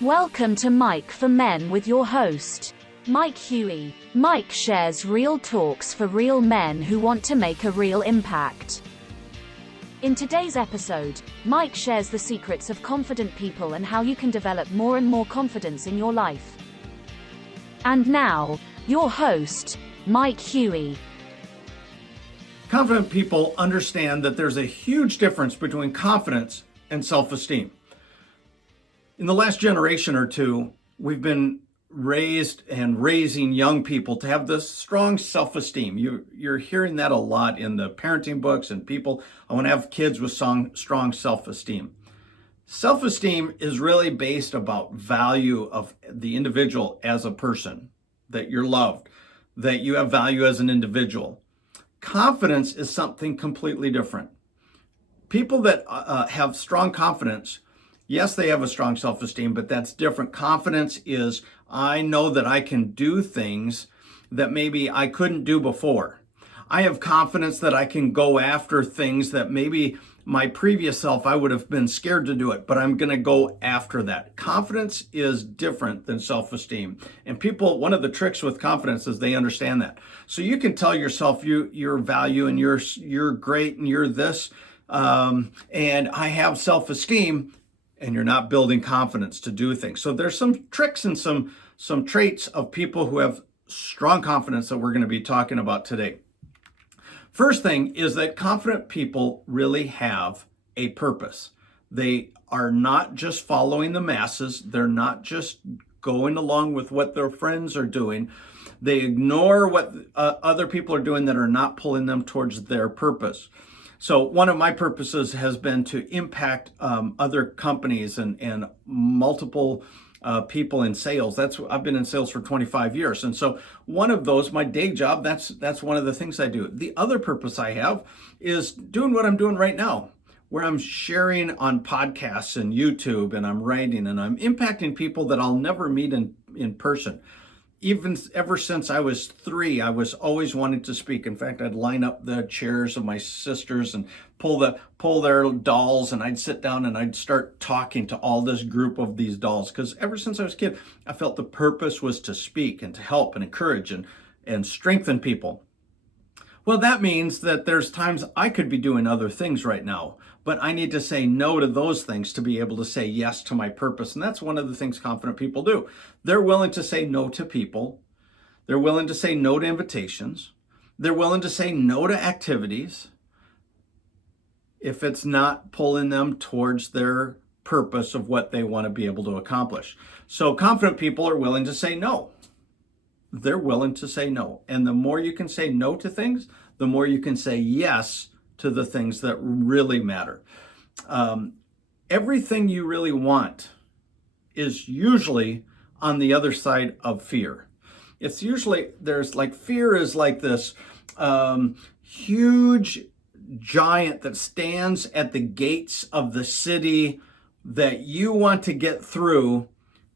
Welcome to Mike for Men with your host, Mike Huey. Mike shares real talks for real men who want to make a real impact. In today's episode, Mike shares the secrets of confident people and how you can develop more and more confidence in your life. And now, your host, Mike Huey. Confident people understand that there's a huge difference between confidence and self-esteem. In the last generation or two, we've been raising young people to have this strong self-esteem. You're hearing that a lot in the parenting books, and people, I want to have kids with strong self-esteem. Self-esteem is really based about value of the individual as a person, that you're loved, that you have value as an individual. Confidence is something completely different. People that have strong confidence, yes, they have a strong self-esteem, but that's different. Confidence is, I know that I can do things that maybe I couldn't do before. I have confidence that I can go after things that maybe my previous self, I would have been scared to do it, but I'm going to go after that. Confidence is different than self-esteem. And people, one of the tricks with confidence is they understand that. So you can tell yourself your value and you're great and you're this, and I have self-esteem, and you're not building confidence to do things. So there's some tricks and some traits of people who have strong confidence that we're going to be talking about today. First thing is that confident people really have a purpose. They are not just following the masses. They're not just going along with what their friends are doing. They ignore what other people are doing that are not pulling them towards their purpose. So one of my purposes has been to impact other companies and multiple people in sales. I've been in sales for 25 years. And so one of those, my day job, that's one of the things I do. The other purpose I have is doing what I'm doing right now, where I'm sharing on podcasts and YouTube, and I'm writing and I'm impacting people that I'll never meet in person. Even ever since I was 3, I was always wanting to speak. In fact, I'd line up the chairs of my sisters and pull their dolls, and I'd sit down and I'd start talking to all this group of these dolls. Because ever since I was a kid, I felt the purpose was to speak and to help and encourage and strengthen people. Well, that means that there's times I could be doing other things right now, but I need to say no to those things to be able to say yes to my purpose. And that's one of the things confident people do. They're willing to say no to people. They're willing to say no to invitations. They're willing to say no to activities if it's not pulling them towards their purpose of what they want to be able to accomplish. So confident people are willing to say no. They're willing to say no. And the more you can say no to things, the more you can say yes to the things that really matter. Everything you really want is usually on the other side of fear. It's usually, fear is like this huge giant that stands at the gates of the city that you want to get through.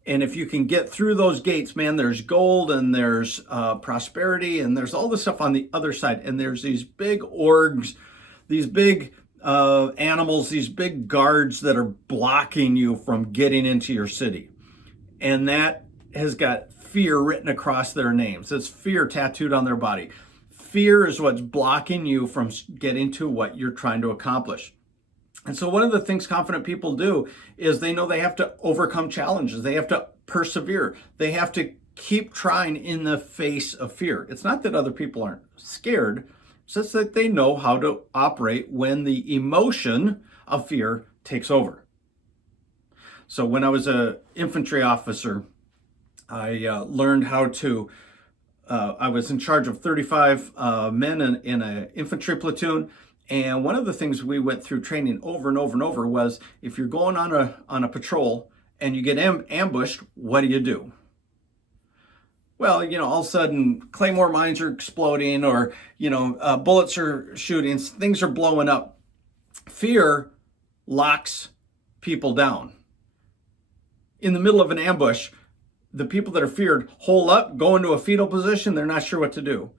And if you can get through those gates, man, there's gold and there's prosperity and there's all this stuff on the other side. And there's these big orgs, these big animals, these big guards that are blocking you from getting into your city. And that has got fear written across their names. It's fear tattooed on their body. Fear is what's blocking you from getting to what you're trying to accomplish. And so one of the things confident people do is they know they have to overcome challenges. They have to persevere. They have to keep trying in the face of fear. It's not that other people aren't scared. It's just that they know how to operate when the emotion of fear takes over. So when I was an infantry officer, I learned how to, I was in charge of 35 men in an infantry platoon. And one of the things we went through training over and over and over was, if you're going on a patrol and you get ambushed, what do? Well, all of a sudden claymore mines are exploding, or, bullets are shooting, things are blowing up. Fear locks people down. In the middle of an ambush, the people that are feared hole up, go into a fetal position. They're not sure what to do.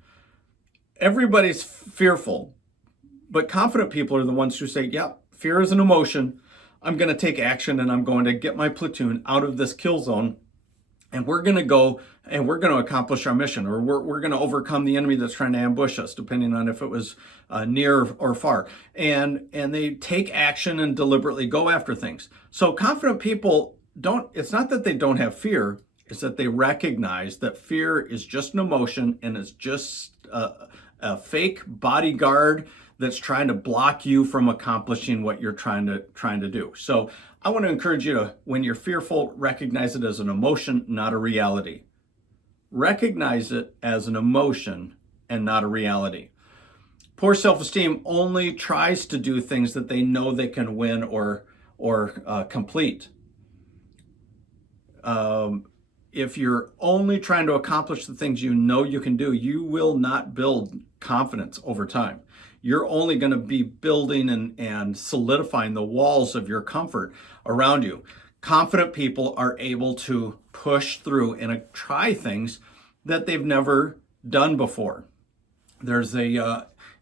Everybody's fearful. But confident people are the ones who say, yeah, fear is an emotion. I'm going to take action and I'm going to get my platoon out of this kill zone, and we're going to go and we're going to accomplish our mission, or we're going to overcome the enemy that's trying to ambush us, depending on if it was near or far. And they take action and deliberately go after things. So confident people it's not that they don't have fear, it's that they recognize that fear is just an emotion, and it's just a fake bodyguard that's trying to block you from accomplishing what you're trying to do. So I want to encourage you to, when you're fearful, recognize it as an emotion, not a reality. Recognize it as an emotion and not a reality. Poor self-esteem only tries to do things that they know they can win or complete. If you're only trying to accomplish the things you know you can do, you will not build confidence over time. You're only going to be building and solidifying the walls of your comfort around you. Confident people are able to push through and try things that they've never done before. There's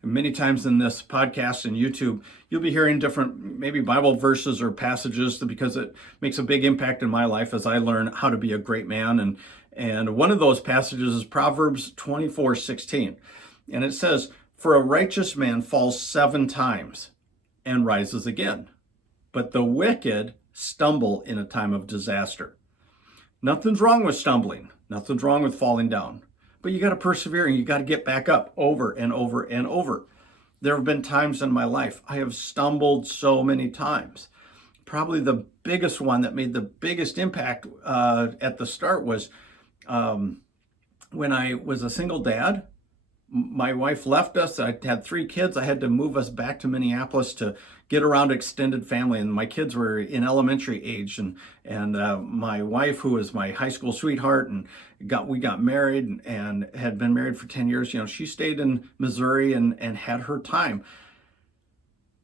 many times in this podcast and YouTube, you'll be hearing different maybe Bible verses or passages, because it makes a big impact in my life as I learn how to be a great man. And one of those passages is Proverbs 24:16. And it says, "For a righteous man falls 7 times and rises again, but the wicked stumble in a time of disaster." Nothing's wrong with stumbling. Nothing's wrong with falling down. But you got to persevere, and you got to get back up over and over and over. There have been times in my life I have stumbled so many times. Probably the biggest one that made the biggest impact at the start was when I was a single dad. My wife left us. I had 3 kids. I had to move us back to Minneapolis to get around extended family, and my kids were in elementary age. And my wife, who was my high school sweetheart, and we got married and had been married for 10 years. She stayed in Missouri and had her time.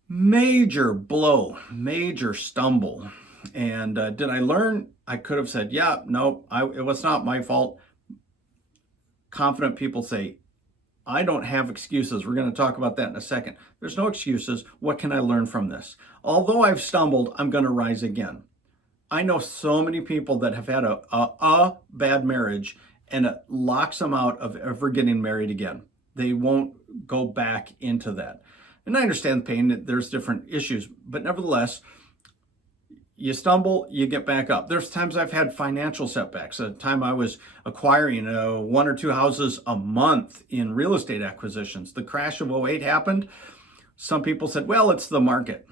Major blow, major stumble. And did I learn? I could have said, yeah, no, it was not my fault. Confident people say, I don't have excuses. We're going to talk about that in a second. There's no excuses. What can I learn from this? Although I've stumbled, I'm going to rise again. I know so many people that have had a bad marriage, and it locks them out of ever getting married again. They won't go back into that. And I understand the pain. There's different issues, but nevertheless, you stumble, you get back up. There's times I've had financial setbacks. A time I was acquiring 1 or 2 houses a month in real estate acquisitions. The crash of '08 happened. Some people said, well, it's the market.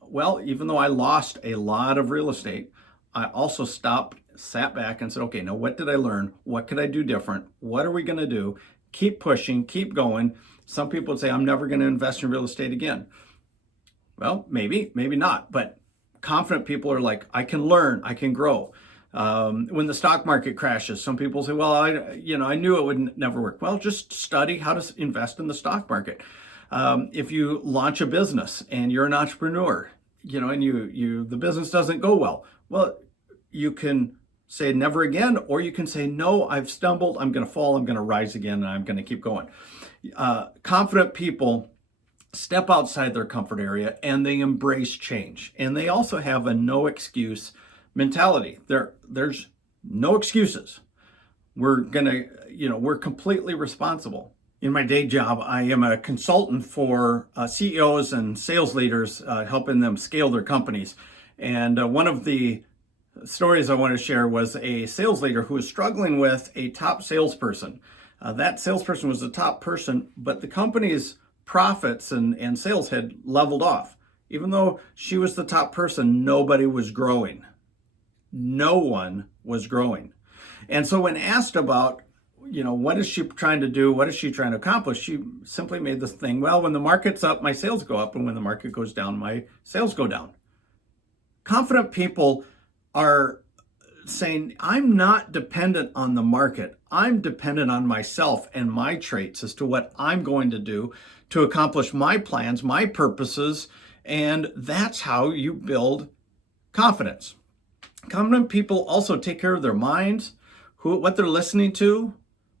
Well, even though I lost a lot of real estate, I also sat back and said, okay, now what did I learn? What could I do different? What are we going to do? Keep pushing, keep going. Some people would say, I'm never going to invest in real estate again. Well, maybe not, but confident people are like, I can learn, I can grow. When the stock market crashes, some people say, well, I knew it would never work. Well, just study how to invest in the stock market. If you launch a business and you're an entrepreneur, and the business doesn't go well, you can say never again, or you can say, no, I've stumbled, I'm going to fall, I'm going to rise again, and I'm going to keep going. Confident people step outside their comfort area, and they embrace change. And they also have a no excuse mentality. There's no excuses. We're completely responsible. In my day job, I am a consultant for CEOs and sales leaders, helping them scale their companies. And one of the stories I want to share was a sales leader who was struggling with a top salesperson. That salesperson was the top person, but the company's profits and sales had leveled off. Even though she was the top person, nobody was growing. No one was growing. And so when asked about, what is she trying to do? What is she trying to accomplish? She simply made this thing, well, when the market's up, my sales go up. And when the market goes down, my sales go down. Confident people are saying, I'm not dependent on the market. I'm dependent on myself and my traits as to what I'm going to do to accomplish my plans, my purposes, and that's how you build confidence. Confident people also take care of their minds, what they're listening to,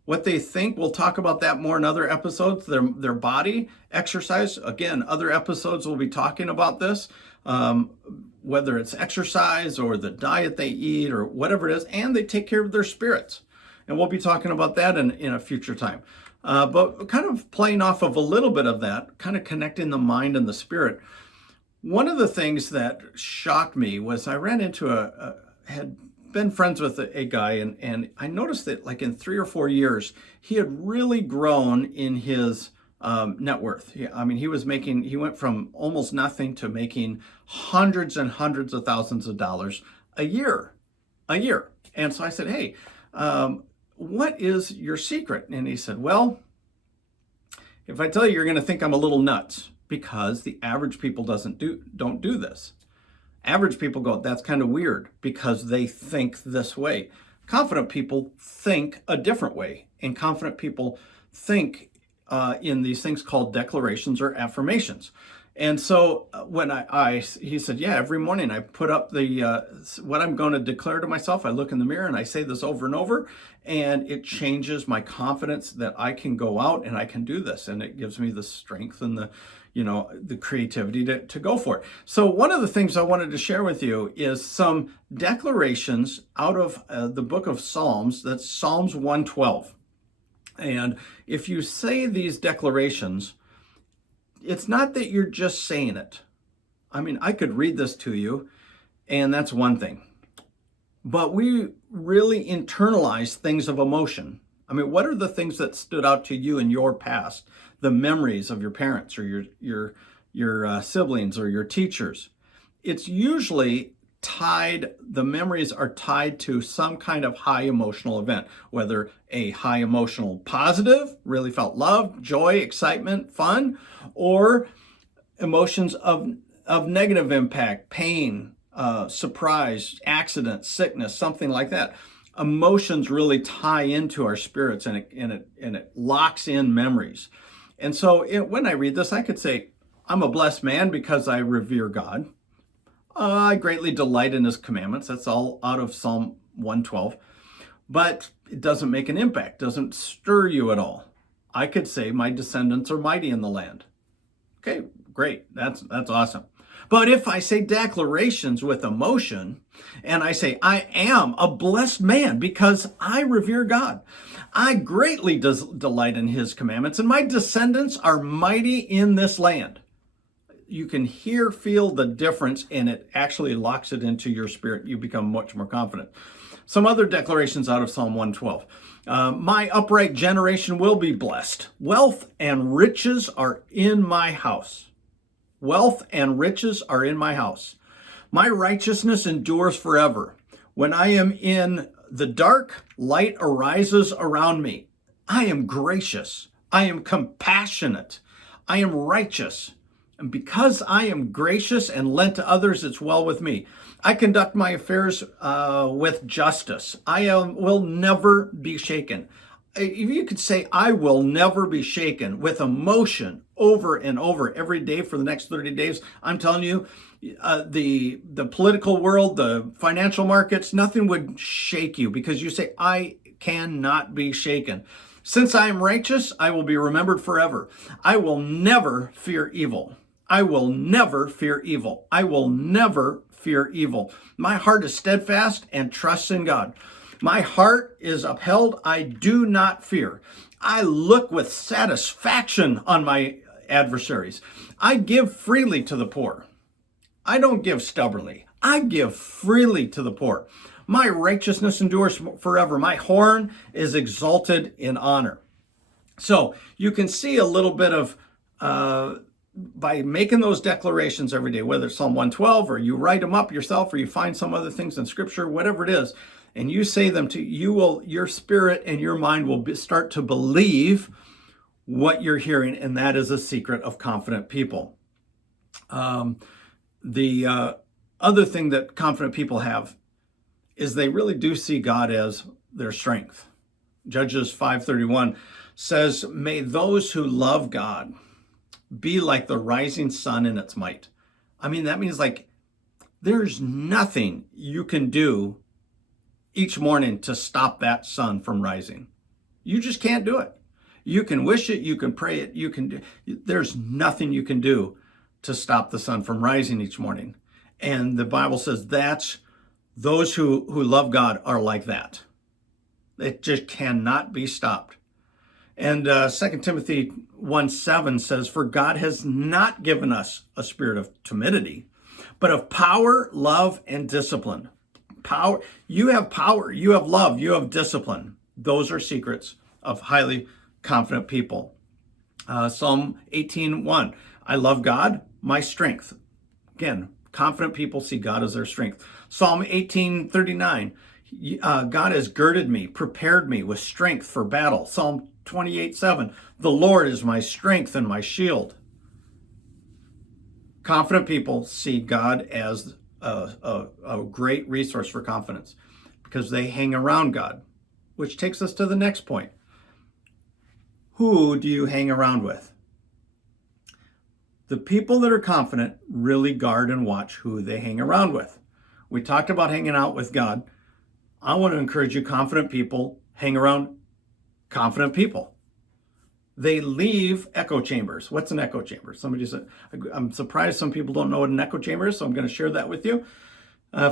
what they think. We'll talk about that more in other episodes. Their body, exercise. Again, other episodes we'll be talking about this. whether it's exercise or the diet they eat or whatever it is, and they take care of their spirits. And we'll be talking about that in a future time. But kind of playing off of a little bit of that, kind of connecting the mind and the spirit. One of the things that shocked me was I ran into had been friends with a guy, and I noticed that like in 3 or 4 years, he had really grown in his net worth. He went from almost nothing to making hundreds and hundreds of thousands of dollars a year. And so I said, hey, what is your secret? And he said, well, if I tell you, you're going to think I'm a little nuts, because the average people don't do this. Average people go, that's kind of weird, because they think this way. Confident people think a different way, and confident people think in these things called declarations or affirmations. And so when he said, yeah, every morning I put up what I'm going to declare to myself. I look in the mirror and I say this over and over, and it changes my confidence that I can go out and I can do this. And it gives me the strength and the creativity to go for it. So one of the things I wanted to share with you is some declarations out of the book of Psalms. That's Psalms 112. And if you say these declarations, it's not that you're just saying it. I mean, I could read this to you, and that's one thing. But we really internalize things of emotion. I mean, what are the things that stood out to you in your past? The memories of your parents or your siblings or your teachers. It's usually the memories are tied to some kind of high emotional event, whether a high emotional positive, really felt love, joy, excitement, fun, or emotions of negative impact, pain, surprise, accident, sickness, something like that. Emotions really tie into our spirits, and it locks in memories. And so when I read this, I could say, I'm a blessed man because I revere God. I greatly delight in his commandments. That's all out of Psalm 112. But it doesn't make an impact, doesn't stir you at all. I could say my descendants are mighty in the land. Okay, great. That's awesome. But if I say declarations with emotion, and I say, I am a blessed man because I revere God. I greatly delight in his commandments, and my descendants are mighty in this land. You can feel the difference, and it actually locks it into your spirit. You become much more confident. Some other declarations out of Psalm 112. My upright generation will be blessed. Wealth and riches are in my house. Wealth and riches are in my house. My righteousness endures forever. When I am in the dark, light arises around me. I am gracious. I am compassionate. I am righteous. And because I am gracious and lend to others, it's well with me. I conduct my affairs with justice. I will never be shaken. If you could say, I will never be shaken with emotion over and over every day for the next 30 days, I'm telling you, the political world, the financial markets, nothing would shake you, because you say, I cannot be shaken. Since I am righteous, I will be remembered forever. I will never fear evil. I will never fear evil. I will never fear evil. My heart is steadfast and trusts in God. My heart is upheld. I do not fear. I look with satisfaction on my adversaries. I give freely to the poor. I don't give stubbornly. I give freely to the poor. My righteousness endures forever. My horn is exalted in honor. So you can see a little bit of, by making those declarations every day, whether it's Psalm 112 or you write them up yourself or you find some other things in scripture, whatever it is, and you say them your spirit and your mind will start to believe what you're hearing, and that is a secret of confident people. The other thing that confident people have is they really do see God as their strength. Judges 5:31 says, may those who love God be like the rising sun in its might. I mean, that means like there's nothing you can do each morning to stop that sun from rising. You just can't do it. You can wish it, you can pray it, there's nothing you can do to stop the sun from rising each morning. And the Bible says those who love God are like that. It just cannot be stopped. And 2 Timothy 1:7 says, "For God has not given us a spirit of timidity, but of power, love, and discipline." Power. You have power, you have love, you have discipline. Those are secrets of highly confident people. Psalm 18:1, "I love God, my strength." Again, confident people see God as their strength. Psalm 18:39, "God has girded me, prepared me with strength for battle." Psalm 28:7, "The Lord is my strength and my shield." Confident people see God as a great resource for confidence because they hang around God, which takes us to the next point. Who do you hang around with? The people that are confident really guard and watch who they hang around with. We talked about hanging out with God. I want to encourage you, confident people hang around confident people. They leave echo chambers. What's an echo chamber? Somebody said, I'm surprised some people don't know what an echo chamber is, so I'm going to share that with you.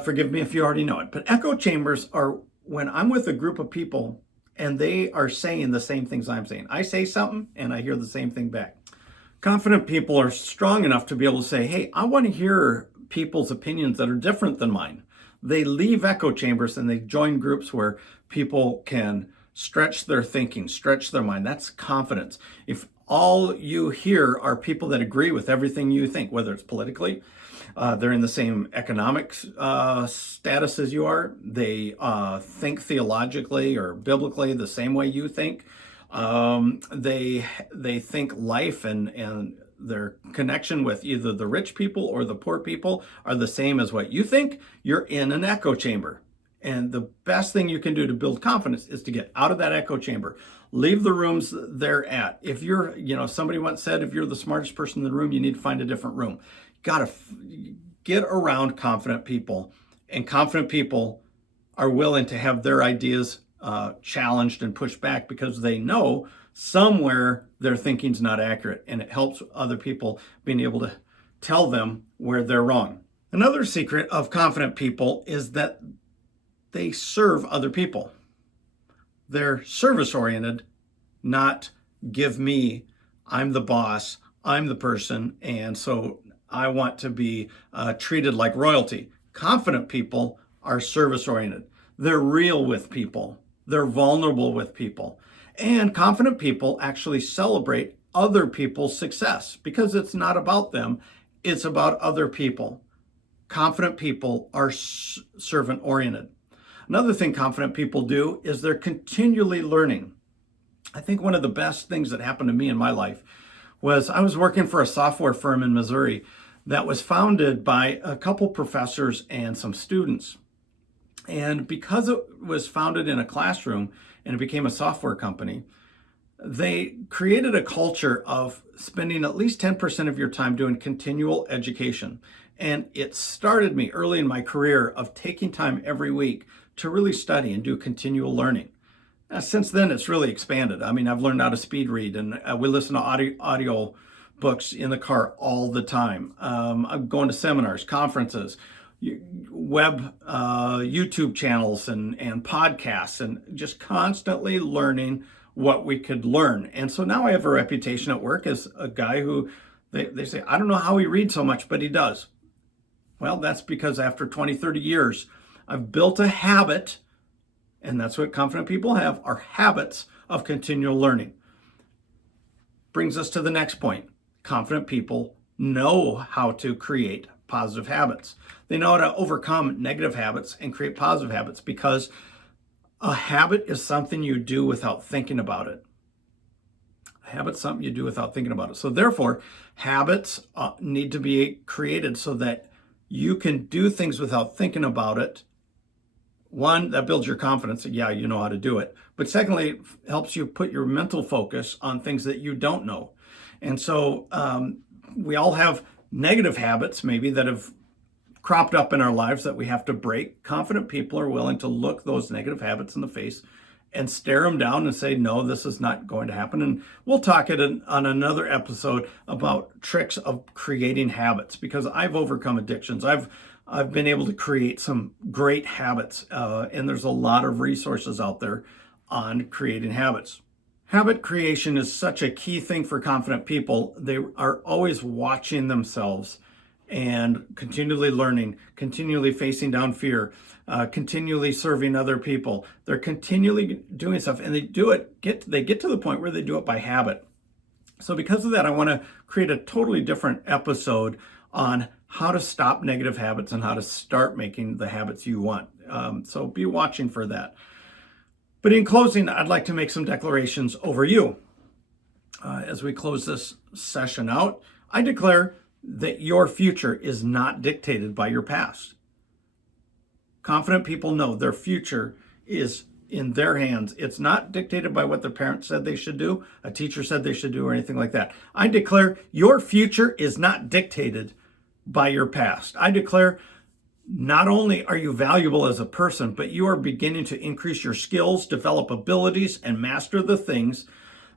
Forgive me if you already know it. But echo chambers are when I'm with a group of people and they are saying the same things I'm saying. I say something and I hear the same thing back. Confident people are strong enough to be able to say, hey, I want to hear people's opinions that are different than mine. They leave echo chambers and they join groups where people can stretch their thinking, stretch their mind. That's confidence. If all you hear are people that agree with everything you think, whether it's politically, they're in the same economic status as you are, they think theologically or biblically the same way you think, they think life and their connection with either the rich people or the poor people are the same as what you think, you're in an echo chamber. And the best thing you can do to build confidence is to get out of that echo chamber. Leave the rooms they're at. If you're, somebody once said, if you're the smartest person in the room, you need to find a different room. Got to get around confident people. And confident people are willing to have their ideas challenged and pushed back because they know somewhere their thinking's not accurate. And it helps other people being able to tell them where they're wrong. Another secret of confident people is that they serve other people. They're service-oriented, not give me, I'm the boss, I'm the person, and so I want to be treated like royalty. Confident people are service-oriented. They're real with people. They're vulnerable with people. And confident people actually celebrate other people's success because it's not about them, it's about other people. Confident people are servant-oriented. Another thing confident people do is they're continually learning. I think one of the best things that happened to me in my life was I was working for a software firm in Missouri that was founded by a couple professors and some students. And because it was founded in a classroom and it became a software company, they created a culture of spending at least 10% of your time doing continual education. And it started me early in my career of taking time every week to really study and do continual learning. Since then, it's really expanded. I mean, I've learned how to speed read, and we listen to audio books in the car all the time. I'm going to seminars, conferences, web, YouTube channels, and podcasts, and just constantly learning what we could learn. And so now I have a reputation at work as a guy who they say, I don't know how he reads so much, but he does. Well, that's because after 20, 30 years, I've built a habit, and that's what confident people have, are habits of continual learning. Brings us to the next point. Confident people know how to create positive habits. They know how to overcome negative habits and create positive habits because a habit is something you do without thinking about it. A habit's something you do without thinking about it. So therefore, habits need to be created so that you can do things without thinking about it. One, that builds your confidence that, yeah, you know how to do it. But secondly, it helps you put your mental focus on things that you don't know. And so we all have negative habits maybe that have cropped up in our lives that we have to break. Confident people are willing to look those negative habits in the face and stare them down and say, no, this is not going to happen. And we'll talk on another episode about tricks of creating habits because I've overcome addictions. I've I've been able to create some great habits, and there's a lot of resources out there on creating habits. Habit creation is such a key thing for confident people. They are always watching themselves and continually learning, continually facing down fear, continually serving other people. They're continually doing stuff, and they get to the point where they do it by habit. So because of that, I want to create a totally different episode on how to stop negative habits and how to start making the habits you want. So be watching for that. But in closing, I'd like to make some declarations over you. As we close this session out, I declare that your future is not dictated by your past. Confident people know their future is in their hands. It's not dictated by what their parents said they should do, a teacher said they should do, or anything like that. I declare your future is not dictated by your past. I declare not only are you valuable as a person, but you are beginning to increase your skills, develop abilities, and master the things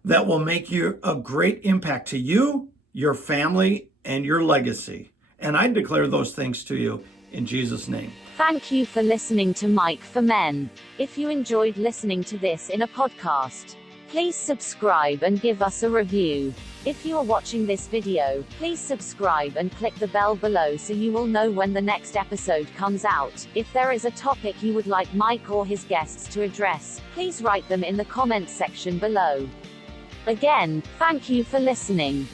that will make you a great impact to you, your family, and your legacy. And I declare those things to you in Jesus' name. Thank you for listening to Mike for Men. If you enjoyed listening to this in a podcast, please subscribe and give us a review. If you are watching this video, please subscribe and click the bell below so you will know when the next episode comes out. If there is a topic you would like Mike or his guests to address, please write them in the comments section below. Again, thank you for listening.